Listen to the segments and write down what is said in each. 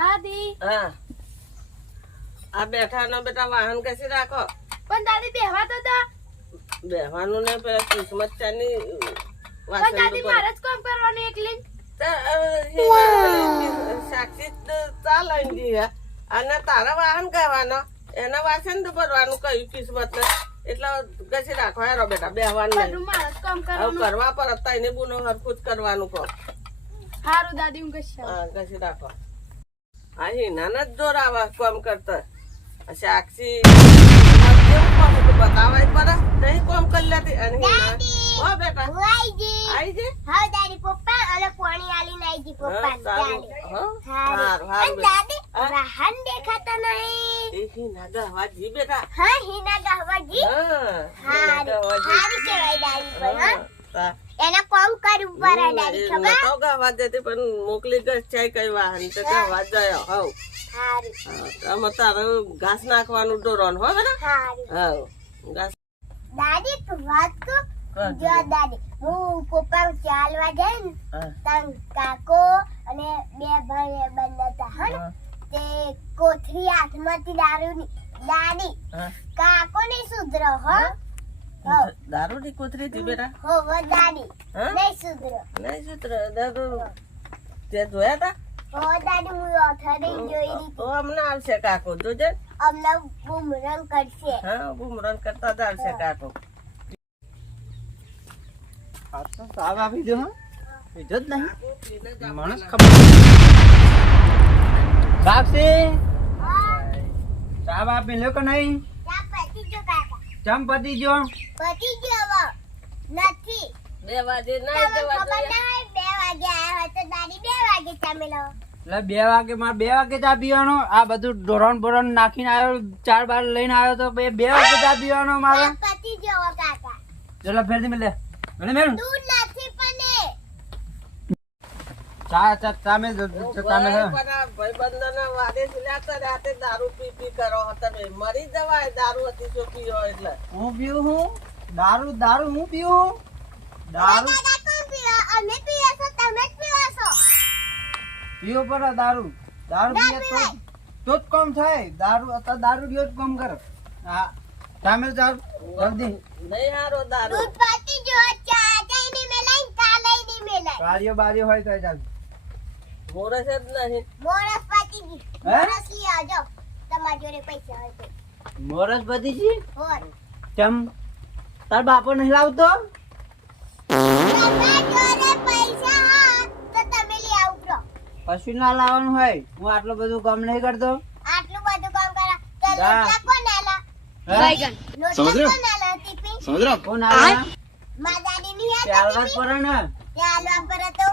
દાદી. હા. આ બેઠા ને બેટા વાહન કસી રાખો. પણ દાદી બેહવા તો દો. બેહવાનું ને પેલા કિસ્મત ચાની પણ દાદી મારે જ કામ કરવાનું એકલી. સાક્ષી દી અને તારા વાહન કહેવાનો. એના વાસણ તો ભરવાનું કયું કિસ્મત એટલે કસી રાખો હેરો બેટા બેહવાનું કરવા પર હતા એને બુનો હરખું જ કરવાનું કહો. સારું દાદી હું કશું કસી રાખો. આ હિનાના જ જોર આવા કોમ કરતા. સાક્ષી બતાવાય નહીં કામ કરી લેતી. અને હો બેટા. આઈ જે હા દાદી પપ્પા અને પાણી આલી આઈ જી પપ્પા. દાદી વાહન દેખાતા નહીં. એ હિના ગહવા જી બેટા. હા હિના ગાવાજી હા હારી. હારી દાદી હા. એના કોમ કરવું પડે દાદી ખબર? તો ગાવા દેતી પણ મોકલી ગઈ છે કઈ વાહન. તો ગાવા જાય હવ. આમાં તારે ઘાસ નાખવાનું ડોરણ હો બરા હવ ઘાસ. દાદી તું વાત કર કર જો દાદી હું પપ્પા ચાલવા જાય ને કાકો અને બે ભાઈ બંધ હતા હા તે કોથરી હાથમાંથી દારૂની દાદી. કાકો નહીં સુધરો હો. હો દારૂની કોથરી હતી બેટા. હો વો નહીં સુધરો. નહીં તે જોયા તા? હો દાદી હું ઓથરી જોઈ રહી તો હમણાં આવશે કાકો જોજે અમને બૂમરંગ કરશે. હા બુમરન કરતા જ આવશે કાકો. આ તો સાવ આપી દો હા. જ નહીં. માણસ ખબર સાક્ષી? સાબ આપી લ્યો કે નહીં? ચા જો કાકા. ચમ પતી ગયો? પતી ગયો. નથી. બે વાગે ના જવા ખબર ના બે વાગે આયા હોય તો દાદી બે વાગે ચમેલો એટલે બે વાગે મારે બે વાગે ચા પીવાનો. આ બધું ધોરણ બોરણ નાખીને આવ્યો ચાર બાર લઈને આવ્યો તો બે બે વાગે ચા પીવાનો મારે. પતી ગયો કાકા. ચલો ફેરથી મેલે મેલે મેલ દૂધ નથી પણ એ. ચા ચા ચા મેલ ચા વાદે સિલાતા રાતે દારૂ પી પી કરો તમે મરી જવાય દારૂ હતી એટલે. હું પીવું હું? દારૂ દારૂ હું દારૂ? અમે પીવો છો તમે જ દારૂ. દારૂ પીએ તો. તો જ કામ થાય. દારૂ અત્યારે દારૂ પીઓ જ કામ કરો. હા. ચાલ. જલ્દી. નહીં હારો દારૂ. દૂધ પતી ચા ને હોય તો ચાલ. મોરસ જ નહીં. મોરસ પાટી ગઈ મોરસ લઈ આવજો. તમારી જોડે પૈસા હોય તો. મોરસ બધી છે? હોય. ચમ તાર બાપો નહીં લાવતો? કશું ના લાવવાનું હોય? હું આટલું બધું કામ નહીં કરતો? આટલું બધું કામ કરા. જા. લોટલા કોણ આલા? હે? લોટલા કોણ આલા ટિફિન કોણ આવ્યા મા દાદી ની ચાલવા હતા જ પડે ને ત્યાં આલવા પર હતો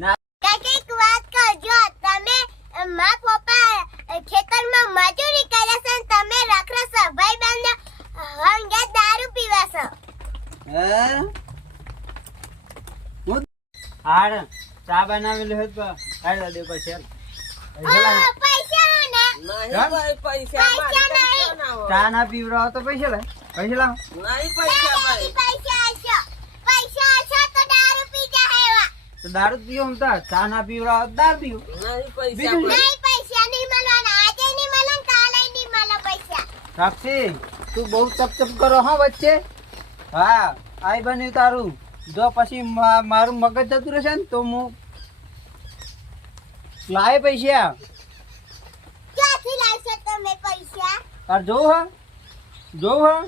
ના કાકા એક વાત કરજો તમે અ, મા પપ્પા અ, ખેતરમાં મજૂરી કરે છે તમે રખડો છો. ભાઈ બંધ હંગે દારૂ પીવા છો. હું? હાડ ચા બનાવી લે તો હાડ દે પછી. ચા? ના પીવડાવો તો પૈસા લે. પૈસા લાવ. નહીં પૈસા પૈસા હશો. પૈસા હશો તો દારૂ પીવો ચા ના પીવડાવો દારૂ પીવો. નહીં પૈસા સાક્ષી તું બહુ ચપ ચપ કરો હા વચ્ચે. હા આઈ બન્યું તારું. જો પછી મારું મગજ જતું રહેશે ને તો હું લાવે પૈસા. ક્યાંથી લાવશો તમે પૈસા? તાર જોવું હા? જોઉં હા?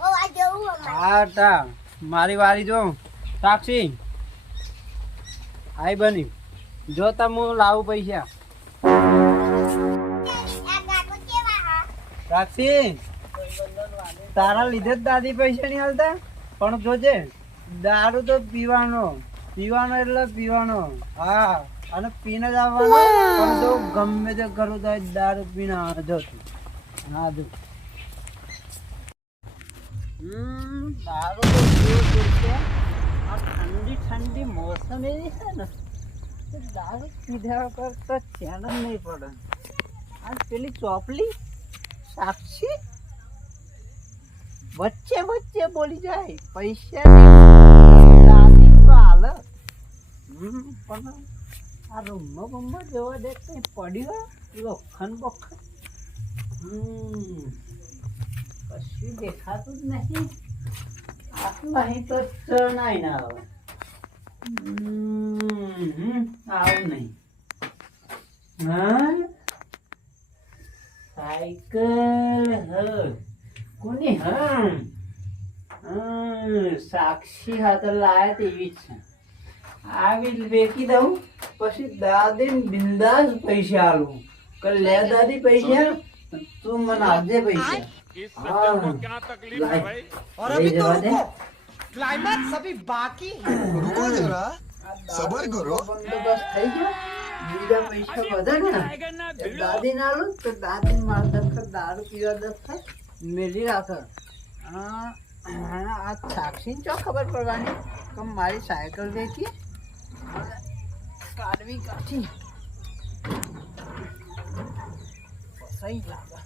ઓ આ હા તા. મારી વારી જો. સાક્ષી આઈ બની જો તમે લાવું પૈસા. હા તારા લીધે દાદી પૈસા નહીં હાલતા? પણ જોજે, દારૂ તો પીવાનો પીવાનો એટલે પીવાનો. હા, અને પીને જ આવવાનો. પણ જો ગમે તે કરું તો દારૂ પીને આવજો તું. હા, જો. ઠંડી ઠંડી મોસમ એવી છે ને દારૂ પીધા વગર તો ચેન નહીં પડે. આ પેલી ચોપલી? સાક્ષી? વચ્ચે વચ્ચે બોલી જાય. પૈસા હાલ. પણ આ રૂમમાં જોવા દે કઈ પડ્યું લોખંડ કશું દેખાતું જ નહીં. આટલા અહીં તો ચણાય ના આવે. આવું નહીં. સાયકલ હ કોની હા હમ, સાક્ષી હાથે લાયા તેવી જ છે આવી વેચી દઉં પછી દાદી બિંદાસ પૈસા આલું કે લે દાદી પૈસા તું મને આપજે પૈસા હા. લાય. લઈ જવા દે. रुको जरा सबर करो બંદોબસ્ત થઈ ગયો બીજા પૈસા વધે ને તો દાદી ના આલું તો દાદી મારા દખત દારૂ પીવા દખત મેલી રાખે આ આ સાક્ષી ચો ખબર પડવાની કે મારી સાયકલ વેચી હવે કાઢવી કાઢી સહી લાગે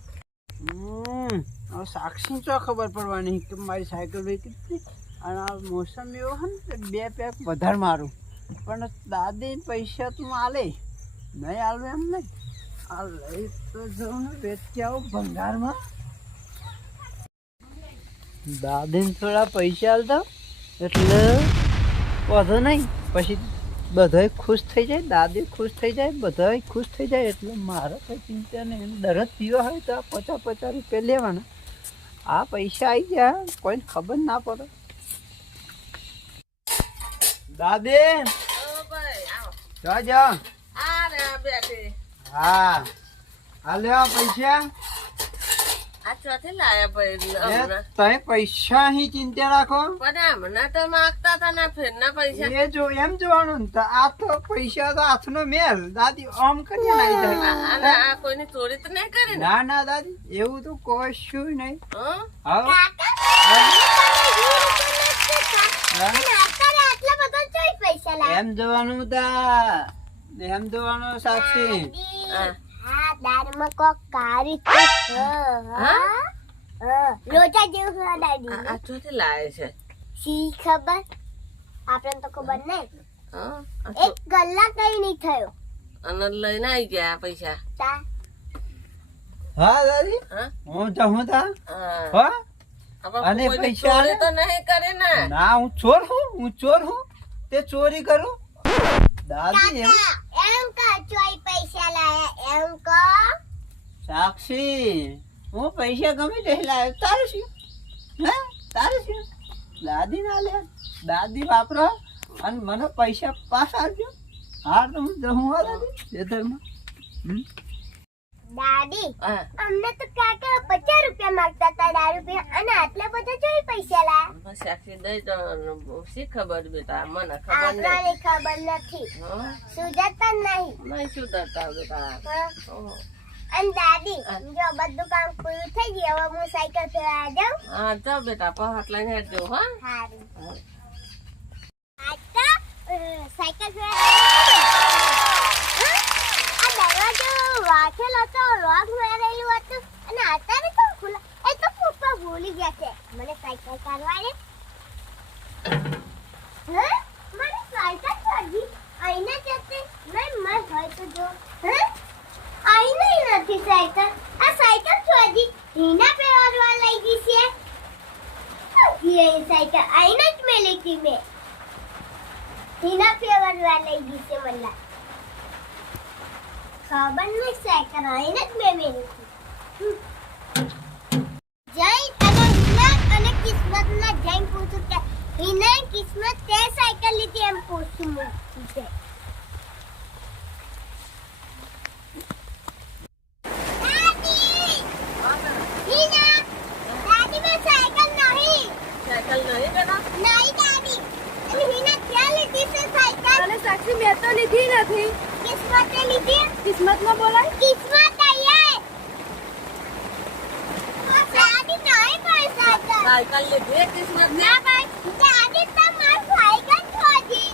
હમ હવે સાક્ષી ચો ખબર પડવાની કે મારી સાયકલ વેચી હતી અને આ મોસમ એવો હે ને કે બે પેક વધારે મારું પણ દાદી પૈસા તું આલે નહીં હાલ એમ નહીં. આ લઈ તો જવું ને વેચી આવું ભંગારમાં. દાદીને થોડા પૈસા આલતા એટલે વધુ નહીં. પછી બધાય ખુશ થઈ જાય દાદી ખુશ થઈ જાય બધાય ખુશ થઈ જાય એટલે મારે કંઈ ચિંતા નહીં. દરજ પીવા હોય તો આ પચાસ પચાસ રૂપિયા લેવાના. આ પૈસા આવી ગયા કોઈને ખબર ના પડે. દાદી! જા જા. બેઠી હા આ પૈસા? તમે પૈસા અહીં ચિંતા રાખો. પણ તો માગતા હતા ને ફેરના પૈસા એ જો એમ જોવાનું તો આ તો પૈસા તો હાથનો મેલ. દાદી આમ કરી નાખી આ- કોઈની ચોરી તો નહીં કરે ના. ના દાદી એવું તો કશું નહીં. હં? હા? એમ જોવાનું તા. એમ જોવાનું સાક્ષી. હા. હા કોક કારી હા? હા, લોચા જેવું છે દાદી આ ચોથી લાયા છે? શી ખબર? આપણને તો ખબર નહીં. એક કલાક કઈ નહીં થયો. અને લઈને આવી ગયા પૈસા. હા દાદી? હું? તો તા? હા. હા? અને પૈસા તો નહીં કરી ને. ના હું ચોર હું? હું ચોર હું? તે ચોરી કરું? દાદી એમ કાકા, એમ કા ચોઈ પૈસા લાયા એમ કો સાક્ષી હું પૈસા ગમે તે લાવ્યો તારું શું? હે? તારું શું? દાદી ના લે દાદી વાપરો અને મને પૈસા પાછા આપજો. હા તો હું જઉં આ દાદી? ખેતરમાં? દાદી અમને તો કાકા પચાસ રૂપિયા માંગતા હતા દાર રૂપિયા અને આટલા બધા જોઈ પૈસા લા સાક્ષી દઈ તો શી ખબર બેટા મને ખબર નહીં ખબર નથી? સુધરતા નહીં. નહીં સુધરતા બેટા. અને દાદી. જો બધું કામ પૂરું થઈ ગયું હવે હું સાયકલ ફેરવા જાઉં. હા જાઓ બેટા પહાટ લઈને હેડજો હા. સારું આજ તો સાયકલ ફેરવા આ દરવાજો વાંચેલો હતો લોક મારેલું હતું અને અત્યારે તો ખુલ્લા એ તો પપ્પા ભૂલી ગયા છે. મને સાયકલ કાઢવાની. હે મને સાયકલ કાઢી આઈના જતે મેં મર હોય તો જો હે? નહીં નથી, સાયકલ. આ સાયકલ છોડી હિના પહેરવા લઈ ગઈ છે. સાયકલ આઈને જ મેં લીધી મેં. હિના પહેરવા લઈ ગઈ છે મને ખબર નહીં સાયકલ આઈને જ મેં મેં લીધી જય અને જૈન પૂછું કે હિના કિસ્મત તે સાયકલ લીધી એમ પૂછું મૂકી છે દાદી હિના દાદી મેં સાયકલ નહીં સાયકલ નહીં બેટા નહીં દાદી અને હિના ક્યાં લીધી છે સાયકલ અને સાક્ષી મેં તો લીધી નથી કિસ્મતે લીધી કિસ્મતમાં બોલાય કિસ્મત આયે દાદી નહીં ભાઈ સાયકલ સાયકલ લીધી કિસ્મત ને ના ભાઈ દાદી તમાર સાયકલ છોડી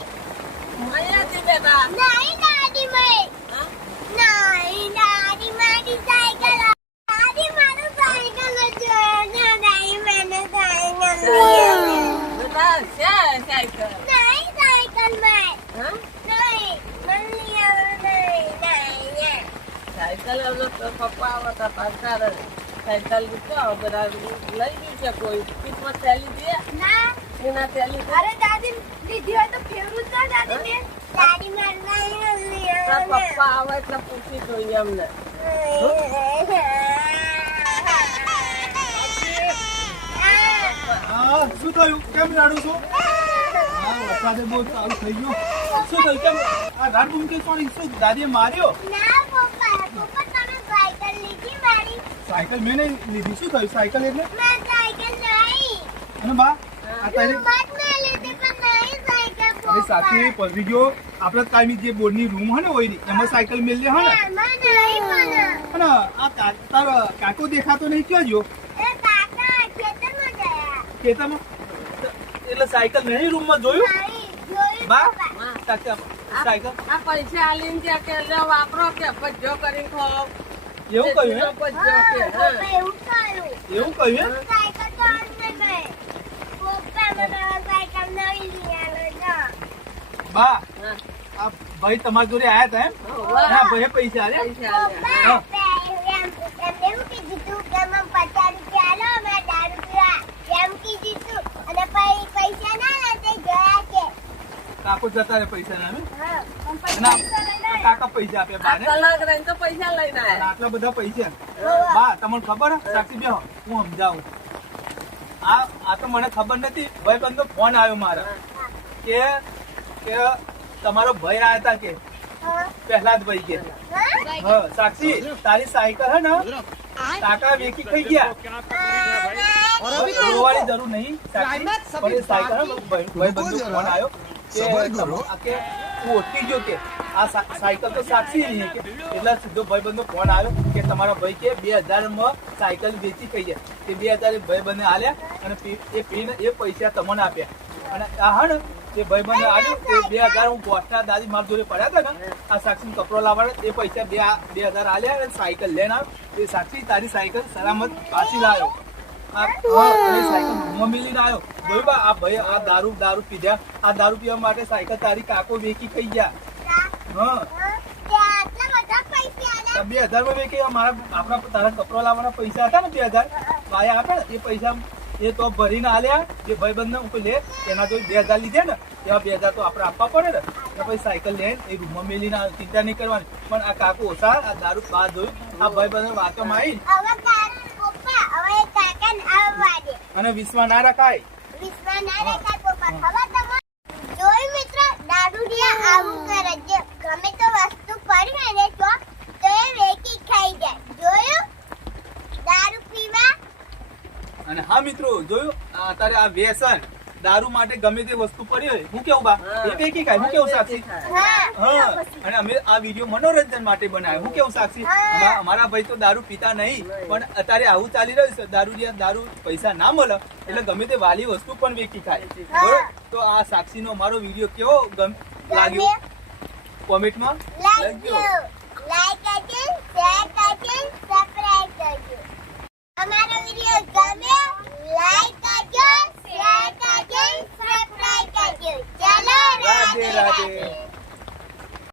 અહીંયા હતી બેટા નહીં દાદી મેં હા? નહીં દાદી મારી સાયકલ દાદી મારું સાયકલ જ ના દાદી મને સાયકલ બેટા છે સાયકલ હવે તો પપ્પા આવે તો પાછા સાયકલ લીધો બધા લઈ ગયું છે કોઈ કિસ્મત ચાલી દે ના એના ચાલી અરે દાદી લીધી હોય તો ફેરવું ના દાદી મેં પપ્પા આવે એટલે પૂછી જોઈએ અમને. હા શું થયું? કેમ રાડું છું? હા વરસાદે બહુ ચાલુ થઈ ગયો શું થયું કેમ આ રાડ મૂકી સોરી શું દાદીએ માર્યો સાયકલ મેં નહીં લીધી શું થયું સાયકલ એટલે અને બા આ તારી સાથે પલવી ગયો આપણે કાયમી જે બોર્ડની રૂમ હે ને હોય એમાં સાયકલ ને એમાં નહીં મને અને આ તારો કાકો દેખાતો નહીં ક્યાં કાકા ખેતરમાં? એટલે સાયકલ નહીં રૂમમાં જોયું? જોયું બા સાયકલ? આ પૈસા આલીને ત્યાં કે લે વાપરો કે પજ્જો કરીને ખાઓ એવું કહ્યું કે. એવું કર્યું એવું કહ્યું સાયકલ તો. પપ્પા મને સાયકલ બા આ ભાઈ તમારી જોડે આયા હતા એમ? હો, હા ભાઈ પૈસા આલ્યા? પૈસા આલ્યા. હા. પપ્પા એમ એમને એવું કીધું તું કે મને પચાસ રૂપિયા આલો અમે દારૂ પીવા એમ કીધું તું અને પછી પૈસા ના લાગે ગયા કે કાકો જતા રે પૈસા ના કાકા પૈસા આપે કલાક રહીને તો પૈસા લઈને આવ્યા આટલા બધા પૈસા બા તમને ખબર સાક્ષી બેહો હું સમજાવું. આ આ તો મને ખબર નથી. ભાઈ બંધો ફોન આવ્યો મારા. કે કે તમારો ભાઈ આયા હતા કે? હા. પહેલા જ ભાઈ કે સાક્ષી તારી સાયકલ હે ને? કાકા વેકી થઈ ગયા. રોવાની જરૂર નહીં સાક્ષી. સાયકલ ભાઈ ભાઈ બંધો ફોન આવ્યો. કે ઓળખી ગયો કે આ સાયકલ તો સાક્ષી નહીં કે એટલે સીધો ભાઈ બંધો ફોન આવ્યો કે તમારા ભાઈ કે બે હજારમાં સાયકલ વેચી ખાઈ જાય તે બે હજાર ભાઈ બંને આલ્યા અને એ પીને એ પૈસા તમને આપ્યા. અને આ હા ને, એ ભાઈ બંને આલ્યું એ બે હજાર હું ગોઠના દાદી મારા જોડે પડ્યા હતા ને, આ સાક્ષી કપડો લાવવાના, એ પૈસા બે બે હજાર આલ્યા અને સાયકલ લઈને આવ્યો. એ સાક્ષી, તારી સાયકલ સલામત પાછી લાવ્યો. માં કપડો લાવવાના પૈસા હતા ને બે હજાર? ભાઈ આપે એ પૈસા એ તો ભરીને આલ્યા જે ભાઈ બંધ ઉપર લે એના જો બે હજાર લીધે ને, એવા બે હજાર તો આપણે આપવા પડે ને. પછી સાયકલ લઈને એ રૂમમાં મેલીને. ચિંતા નહીં કરવાની. પણ આ કાકો ઓછા, આ દારૂ બહાર જોયું, આ ભાઈ બંધ વાતોમાં આવી હવે કા- પપ્પા હવે એ કાકાને આવવા દે અને વિશ્વા ના રખાય. વિશ્વા ના રખાય પપ્પા ખબર તમને? જોયું મિત્ર દારૂડિયા આવું કરે છે. ગમે તો વસ્તુ પડી ને તો તો એ વેકી ખાઈ જાય. જોયું? દારૂ પીવા? અને હા મિત્રો જોયું? અત્યારે આ વ્યસન. દારૂ માટે ગમે તે વસ્તુ પડી હોય હું કેવું બા? એ પૈકી ખાય હું કેવું સાક્ષી? હા અને અમે આ વીડિયો મનોરંજન માટે બનાવ્યો. હું કેવું સાક્ષી? અમારા ભાઈ તો દારૂ પીતા નહીં પણ અત્યારે આવું ચાલી રહ્યું છે. દારૂ જ્યાં દારૂ પૈસા ના મળે એટલે ગમે તે વાલી વસ્તુ પણ વેચી ખાય. બરોબર? તો આ સાક્ષીનો અમારો વીડિયો કેવો ગમ લાગ્યો? કોમેન્ટમાં? લાગ્યો. લાઈક કરજો શેર કરજો સબસ્ક્રાઇબ કરજો. અમારો વીડિયો ગમે like you. Chalo, Radhe, Radhe.